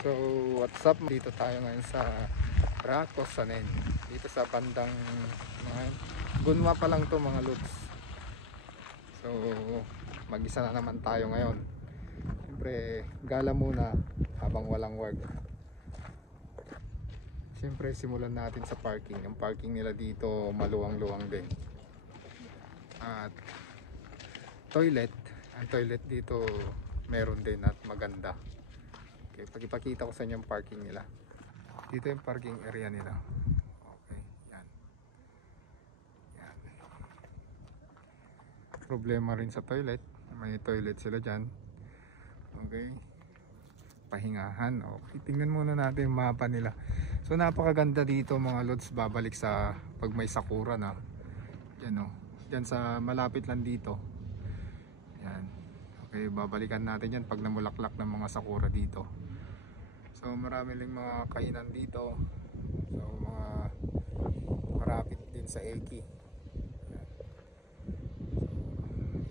So what's up, dito tayo ngayon sa Ratosanen, dito sa bandang mga Gunma pa lang to mga lods. So mag-isa na naman tayo ngayon. Siyempre gala muna habang walang work. Siyempre simulan natin sa parking. Yung parking nila dito maluwang-luwang din. At toilet, ang toilet dito meron din at maganda. Okay, pagipakita ko sa inyo yung parking nila. Dito yung parking area nila. Okay, yan. Yan. Problema rin sa toilet. May toilet sila dyan. Okay. Pahingahan. Okay, tingnan muna natin yung mapa nila. So napakaganda dito mga lods. Babalik sa pag may sakura na. Yan o. Yan sa malapit lang dito. Yan. Okay, babalikan natin yan pag namulaklak ng mga sakura dito. So marami lang mga kainan dito. So mga marapit din sa Eki.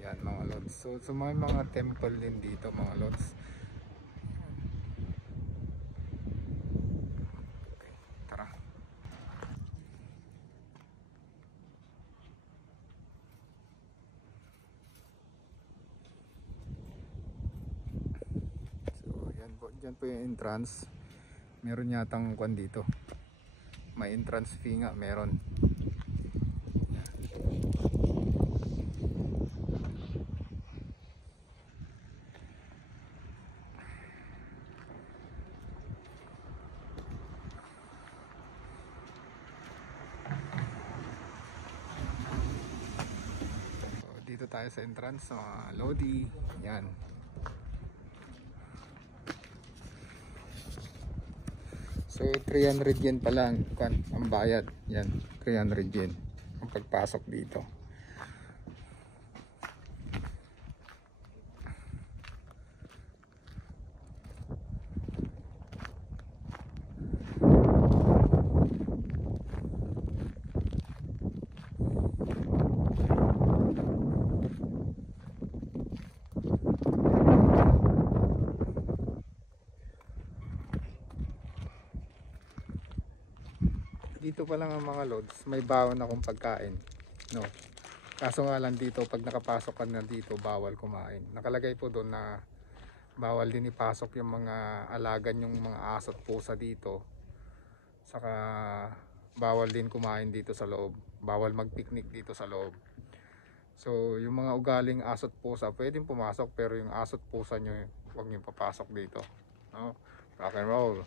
Yan mga lods. So may mga temple din dito mga lods. Okay, tara. So yan po, dyan po yung entrance. Meron yatang kwan dito. May entrance fee nga, meron. So, dito tayo sa entrance sa Lodi. Yan. So 300 yen pa lang kwan, ang bayad. Yan, 300 yen ang pagpasok dito. Dito pa lang ang mga lods, may bawon akong pagkain. No. Kaso nga lang dito, pag nakapasok ka na dito, bawal kumain. Nakalagay po doon na bawal din ipasok yung mga alagan, yung mga aso at pusa dito. Saka bawal din kumain dito sa loob. Bawal mag-picnic dito sa loob. So yung mga ugaling aso at pusa, pwedeng pumasok, pero yung aso at pusa nyo, huwag nyo papasok dito. No? Rock and roll.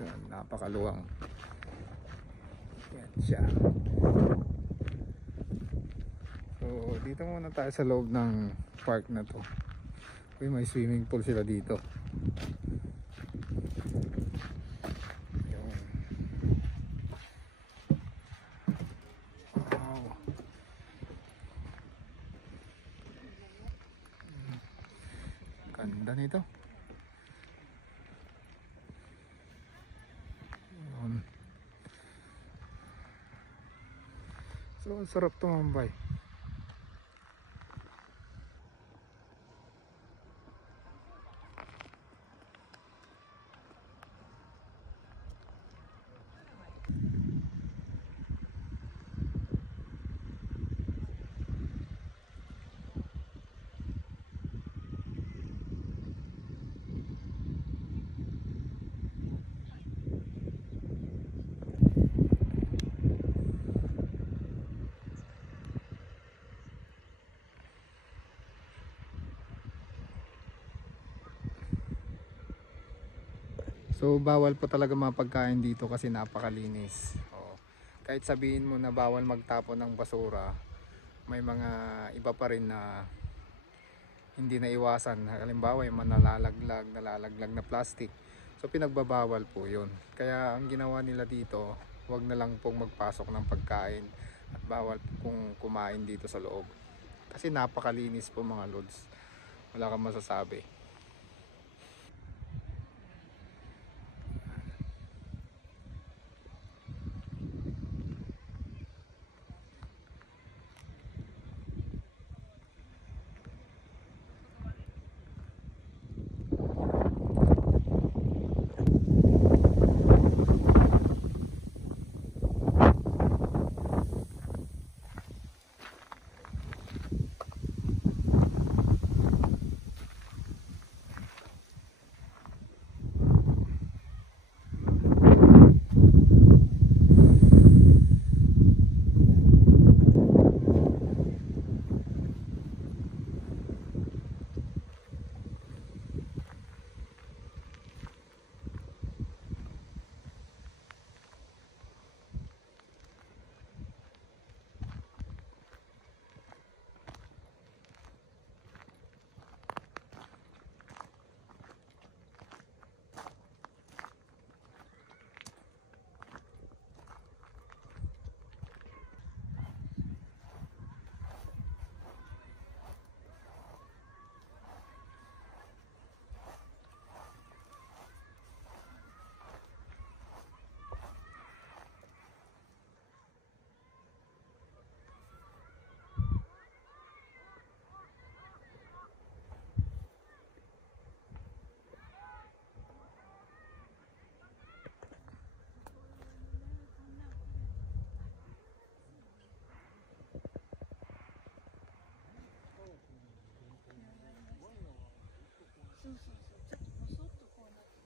Yan, napakaluwang. Yan siya. So dito muna tayo sa loob ng park na to. Uy, may swimming pool sila dito. Yung... Wow. Ganda nito. So sarap tumambay. So bawal po talaga mga pagkain dito kasi napakalinis. Kahit sabihin mo na bawal magtapon ng basura, may mga iba pa rin na hindi naiwasan. Halimbawa yung nalalaglag na plastic. So pinagbabawal po yun. Kaya ang ginawa nila dito, wag na lang pong magpasok ng pagkain at bawal kung kumain dito sa loob. Kasi napakalinis po mga lods. Wala kang masasabi. そうそうそう、ちょっとボソッとこうなって。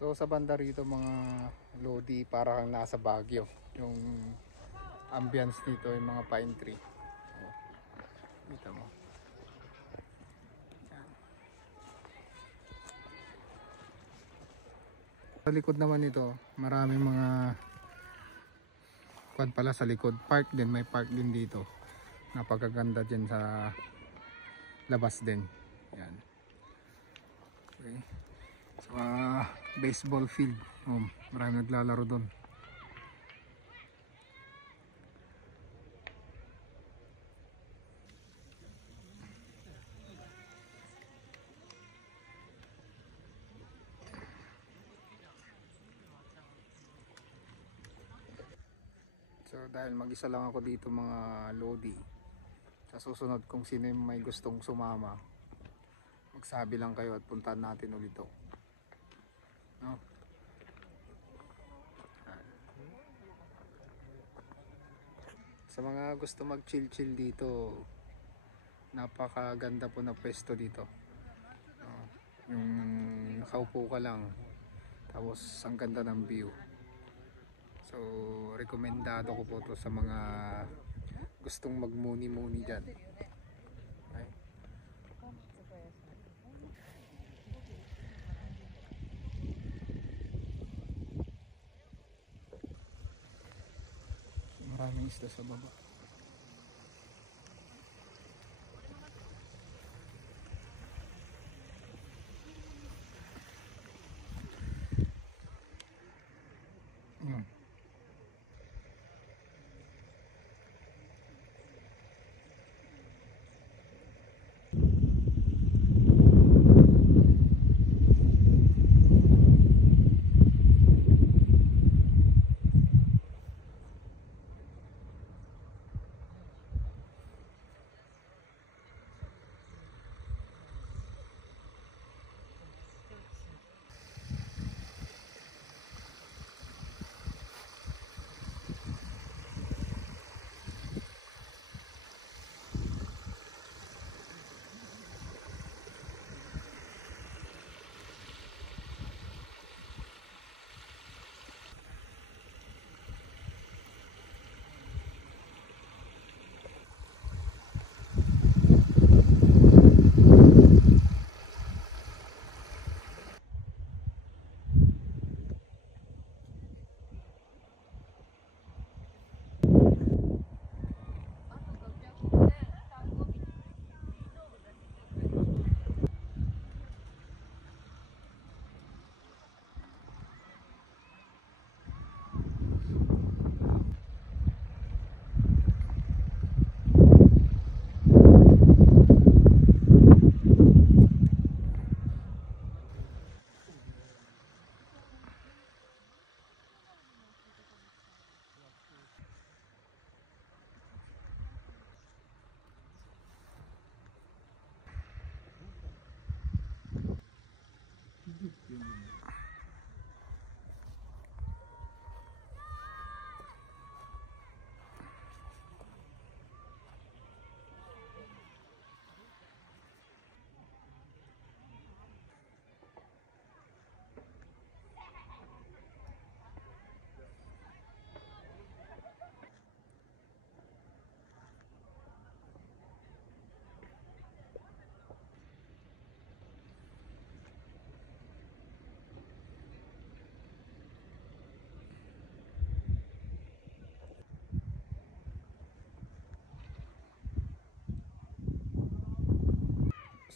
So sa banda rito mga lodi, para kang nasa Baguio. Yung ambience dito, yung mga pine tree. Oh, kita mo. Yan. Sa likod naman ito, maraming mga kwan pala sa likod. Park din, may park din dito. Napakaganda dyan sa labas din. Yan. Okay. So, baseball field. Oh, marami naglalaro doon. So dahil mag-isa lang ako dito mga lodi, sa susunod kung sino yung may gustong sumama, magsabi lang kayo at puntahan natin ulit ito. No? Sa mga gusto mag chill chill dito, napakaganda po na pwesto dito. No? Yung nakaupo ka lang, tapos ang ganda ng view. So rekomendado ko po to sa mga gustong magmuni-muni dyan. Okay. Maraming isda sa baba. Yun.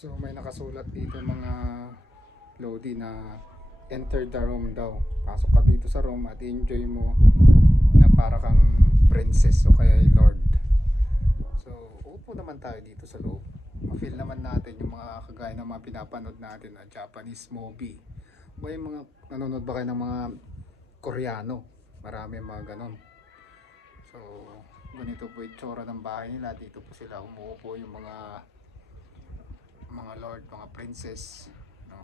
So may nakasulat dito mga Lodi na enter the room daw. Pasok ka dito sa room at enjoy mo na para kang princess o kaya lord. So upo naman tayo dito sa loob. Ma-feel naman natin yung mga kagaya ng mga pinapanood natin na Japanese movie. O yung mga nanonood ba kayo ng mga Koreano? Marami mga ganon. So ganito po yung tsura ng bahay nila. Dito po sila umuupo yung mga lord, mga princess, no?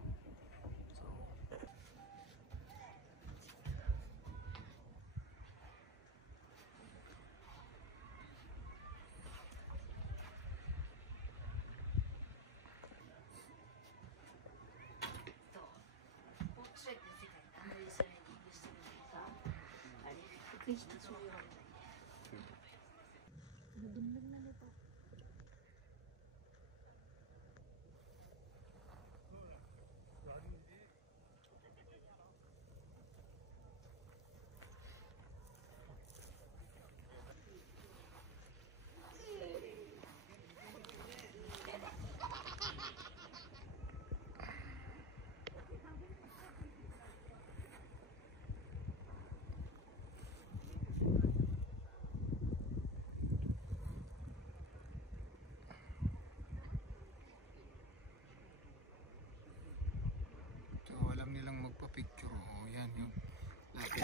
So alam nilang magpa-picture. Oh, yan yung lapit.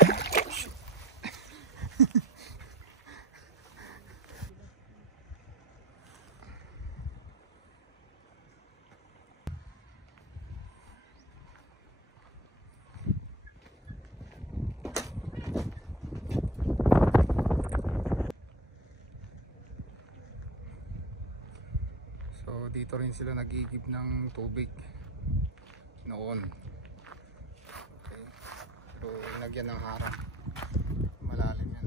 So dito rin sila nagigib ng tubig noon. Okay. Pero inagyan ng harang. Malalim yan.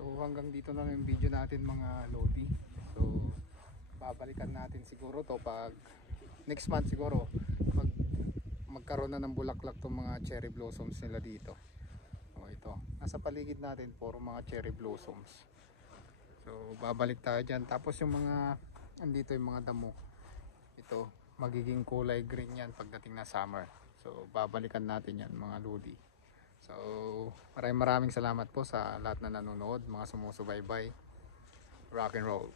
So hanggang dito na lang yung video natin mga Lodi. So babalikan natin siguro to pag next month siguro pag magkaroon na ng bulaklak tong mga cherry blossoms nila dito. O ito, nasa paligid natin puro mga cherry blossoms. So babalik tayo dyan. Tapos yung mga andito yung mga damo. Ito magiging kulay green yan pagdating na summer. So babalikan natin yan mga Lodi. So maraming salamat po sa lahat na nanonood, mga sumusubaybay. Rock and roll.